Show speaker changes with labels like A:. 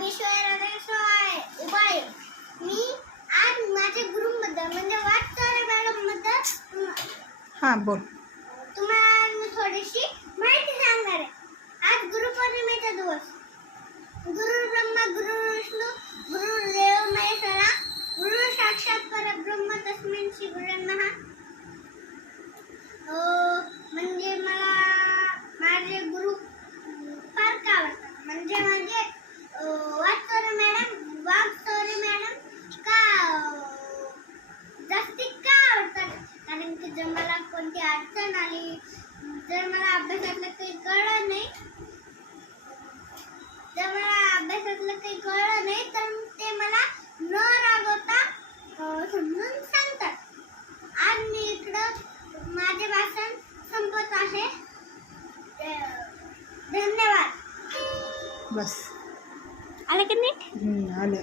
A: विश्वराय उपाय मी आज माझ्या म्हणजे वाटचाल मॅडम
B: हां बोल.
A: तुम्हाला मी थोडीशी माहिती सांगणार आहे आज गुरुपौर्णिमेचा दिवस. गुरु ब्रह्मा गुरु विष्णू गुरु देव महेश्वरा गुरु साक्षात परब्रह्म तस्मिन श्री गुरु नमः अं, म्हणजे मला माझे गुरु फार का आवडतात म्हणजे माझे वाटसोरे मॅडम वाघसोरे मॅडम का अं, जास्ती का आवडतात कारण की जर मला कोणती अडचण आली. जर मला अभ्यासातलं काही कळलं नाही जर मला अभ्यासातलं काही कळलं नाही तर ते मला न रागवता समजून सांगतात. आज मी इकडं माझे भाषण संपत आहे. धन्यवाद.
B: बस.
A: आले की
B: हम्म, आलं.